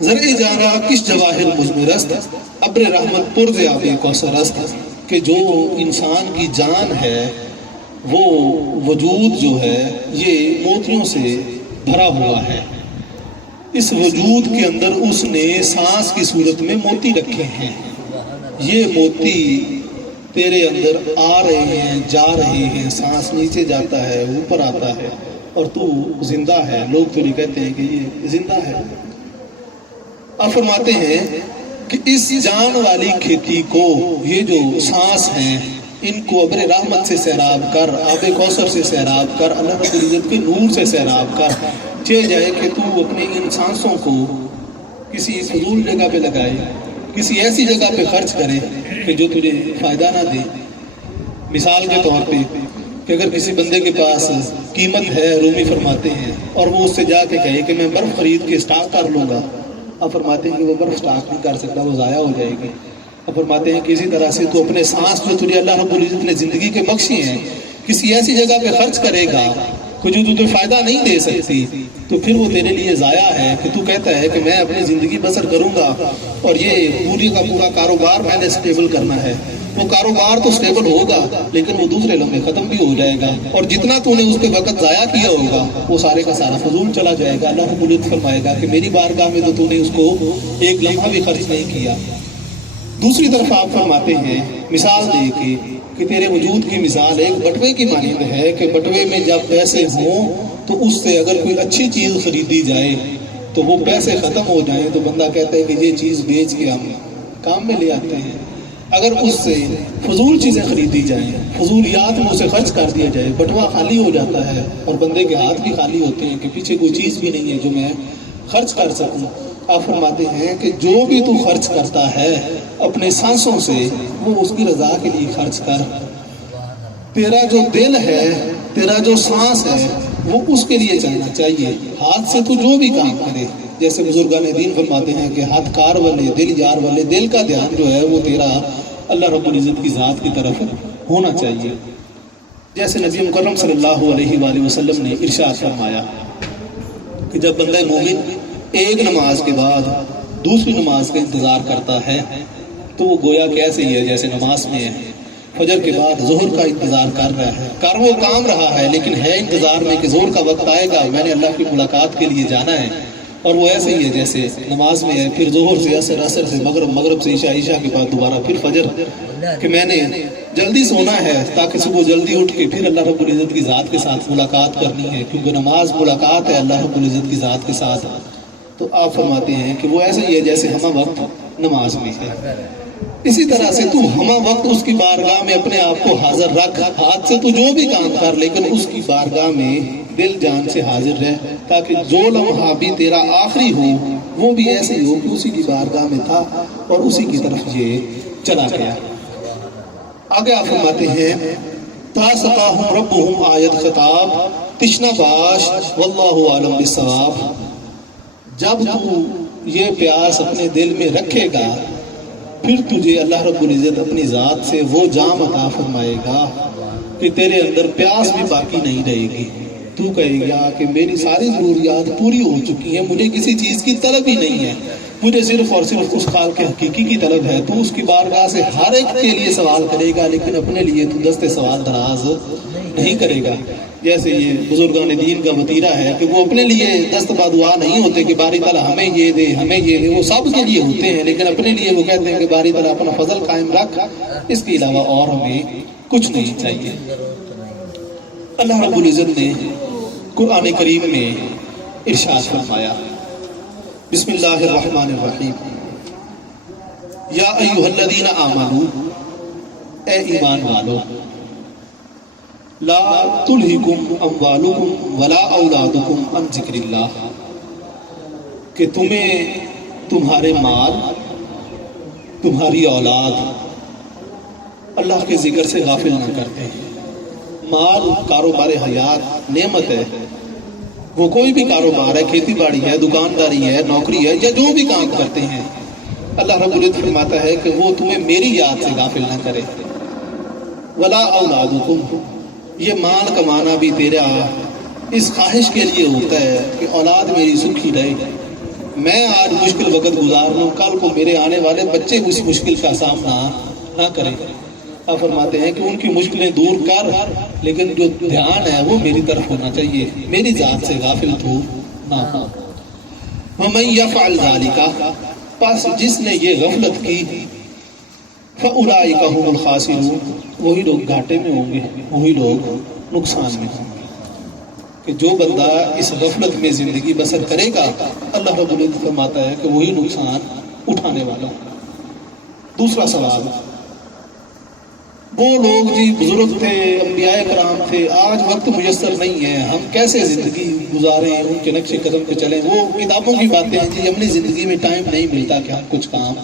زرع جانا کس جواہر مزمرست، ابر رحمت پرز آب کوثر است، کہ جو انسان کی جان ہے وہ وجود جو ہے یہ موتیوں سے بھرا ہوا ہے. اس وجود کے اندر اس نے سانس کی صورت میں موتی رکھے ہیں. یہ موتی تیرے اندر آ رہے ہیں، جا رہے ہیں، سانس نیچے جاتا ہے، اوپر آتا ہے، اور تو زندہ ہے. لوگ تو یہ کہتے ہیں کہ یہ زندہ ہے. اب فرماتے ہیں کہ اس جان والی کھیتی کو یہ جو سانس ہیں ان کو ابر رحمت سے سیراب کر، آب کوثر سے سیراب کر، اللہ رب العزت کے نور سے سیراب کر. چاہے جائے کہ تو اپنے ان سانسوں کو کسی فضول جگہ پہ لگائے، کسی ایسی جگہ پہ خرچ کرے کہ جو تجھے فائدہ نہ دے. مثال کے طور پہ کہ اگر کسی بندے کے پاس قیمت ہے، رومی فرماتے ہیں، اور وہ اس سے جا کے کہے کہ میں برف خرید کے اسٹاک کر لوں گا، اب فرماتے ہیں کہ وہ برف اسٹاک نہیں کر سکتا، وہ ضائع ہو جائے گی. اب فرماتے ہیں کہ اسی طرح سے تو اپنے سانس جو تجھے اللہ رب العزت نے زندگی کے بخشی ہیں کسی ایسی جگہ پہ خرچ کرے گا کہ جو تجھے فائدہ نہیں دے سکتی، تو پھر وہ تیرے لیے ضائع ہے. کہ تو کہتا ہے کہ میں اپنی زندگی بسر کروں گا اور یہ پوری کا پورا کاروبار میں نے اسٹیبل کرنا ہے. وہ کاروبار تو اسٹیبل ہوگا لیکن وہ دوسرے لمحے ختم بھی ہو جائے گا، اور جتنا تو نے اس پہ وقت ضائع کیا ہوگا وہ سارے کا سارا فضول چلا جائے گا. اللہ رب العزت فرمائے گا کہ میری بارگاہ میں تو نے اس کو ایک لمحہ بھی خرچ نہیں کیا. دوسری طرف آپ فرماتے ہیں مثال دے کے کہ تیرے وجود کی مثال ایک بٹوے کی مانند ہے کہ بٹوے میں جب پیسے ہوں تو اس سے اگر کوئی اچھی چیز خریدی جائے تو وہ پیسے ختم ہو جائیں تو بندہ کہتا ہے کہ یہ چیز بیچ کے ہم کام میں لے آتے ہیں. اگر اس سے فضول چیزیں خریدی جائیں، فضولیات میں اسے خرچ کر دیا جائے، بٹوا خالی ہو جاتا ہے اور بندے کے ہاتھ بھی خالی ہوتے ہیں کہ پیچھے کوئی چیز بھی نہیں ہے جو میں خرچ کر سکوں. آپ فرماتے ہیں کہ جو بھی تو خرچ کرتا ہے اپنے سانسوں سے وہ اس کی رضا کے لیے خرچ کر. تیرا جو دل ہے، تیرا جو سانس ہے وہ اس کے لیے چلنا چاہیے. ہاتھ سے تو جو بھی کام کرے، جیسے بزرگان دین فرماتے ہیں کہ ہاتھ کار والے دل یار والے، دل کا دھیان جو ہے وہ تیرا اللہ رب العزت کی ذات کی طرف ہونا چاہیے. جیسے نبی مکرم صلی اللہ علیہ وآلہ وسلم نے ارشاد فرمایا کہ جب بندہ مومن ایک نماز کے بعد دوسری نماز کا انتظار کرتا ہے تو وہ گویا کیسے ہی ہے جیسے نماز میں ہے. فجر کے بعد ظہر کا انتظار کر رہا ہے، کر وہ کام رہا ہے لیکن ہے انتظار میں کہ ظہر کا وقت آئے گا، میں نے اللہ کی ملاقات کے لیے جانا ہے. اور وہ ایسے ہی ہے جیسے نماز میں ہے، پھر ظہر سے عصر، عصر سے مغرب، مغرب سے عشاء، عشاء کے بعد دوبارہ پھر فجر، کہ میں نے جلدی سونا ہے تاکہ صبح جلدی اٹھ کے پھر اللہ رب العزت کی ذات کے ساتھ ملاقات کرنی ہے، کیونکہ نماز ملاقات ہے اللہ رب العزت کی ذات کے ساتھ. تو آپ فرماتے ہیں کہ وہ ایسے ہی ہے جیسے ہمہ وقت نماز میں ہے. اسی طرح سے تو ہمہ وقت اس کی بارگاہ میں اپنے آپ کو حاضر رکھ. ہاتھ سے تو جو بھی کام کر لیکن اس کی بارگاہ میں دل جان سے حاضر رہ، تاکہ جو لمحہ بھی تیرا آخری ہو وہ بھی ایسے ہی ہو کہ اسی کی بارگاہ میں تھا اور اسی کی طرف یہ چلا گیا. آگے آپ فرماتے ہیں تا سقاہم ربہم آیت خطاب تشنہ باش واللہ عالم بالصواب. جب تو یہ پیاس اپنے دل میں رکھے گا پھر تجھے اللہ رب العزت اپنی ذات سے وہ جام عطا فرمائے گا کہ تیرے اندر پیاس بھی باقی نہیں رہے گی. تو کہے گا کہ میری ساری ضروریات پوری ہو چکی ہیں، مجھے کسی چیز کی طلب ہی نہیں ہے، مجھے صرف اور صرف اس خالق حقیقی کی طلب ہے. تو اس کی بارگاہ سے ہر ایک کے لیے سوال کرے گا لیکن اپنے لیے تو دست سوال دراز نہیں کرے گا. جیسے یہ بزرگان دین کا وطیرہ ہے کہ وہ اپنے لیے دست بدعا نہیں ہوتے کہ باری تعالیٰ ہمیں یہ دے، ہمیں یہ دے. وہ سب کے لیے ہوتے ہیں لیکن اپنے لیے وہ کہتے ہیں کہ باری تعالیٰ اپنا فضل قائم رکھ، اس کے علاوہ اور ہمیں کچھ نہیں چاہیے. اللہ رب العزت نے قرآن کریم میں ارشاد فرمایا بسم اللہ الرحمن الرحیم یا ایھا الذین آمنوا، اے ایمان والو، لا تلہکم اموالکم ولا اولادکم عن ذکر اللہ، کہ تمہیں تمہارے مال، تمہاری اولاد اللہ کے ذکر سے غافل نہ کرتے. مال کاروبار حیات نعمت ہے، وہ کوئی بھی کاروبار ہے، کھیتی باڑی ہے، دکانداری ہے، نوکری ہے، یا جو بھی کام کرتے ہیں، اللہ رب العزت فرماتا ہے کہ وہ تمہیں میری یاد سے غافل نہ کرے. ولا اولادکم، یہ مال کمانا بھی تیرا اس خواہش کے لیے ہوتا ہے کہ اولاد میری سکھی رہے، میں آج مشکل وقت گزار لوں، کل کو میرے آنے والے بچے اس مشکل کا سامنا نہ کریں۔ آپ فرماتے ہیں کہ ان کی مشکلیں دور کر، لیکن جو دھیان ہے وہ میری طرف ہونا چاہیے، میری ذات سے غافل تو نہ ہو۔ وَمَن يَفْعَلْ ذَلِكَ، پس جس نے یہ غفلت کی، فَأُولَٰئِكَ هُمُ الْخَاسِرُونَ، وہی لوگ گھاٹے میں ہوں گے، وہی لوگ نقصان میں ہوں گے۔ کہ جو بندہ اس غفلت میں زندگی بسر کرے گا، اللہ رب العزت فرماتا ہے کہ وہی نقصان اٹھانے والا۔ دوسرا سوال، وہ لوگ جی بزرگ تھے، انبیاء کرام تھے، آج وقت میسر نہیں ہے، ہم کیسے زندگی گزاریں، ان کے نقش قدم پہ چلیں؟ وہ کتابوں کی باتیں ہیں جی، اپنی زندگی میں ٹائم نہیں ملتا کہ ہم کچھ کام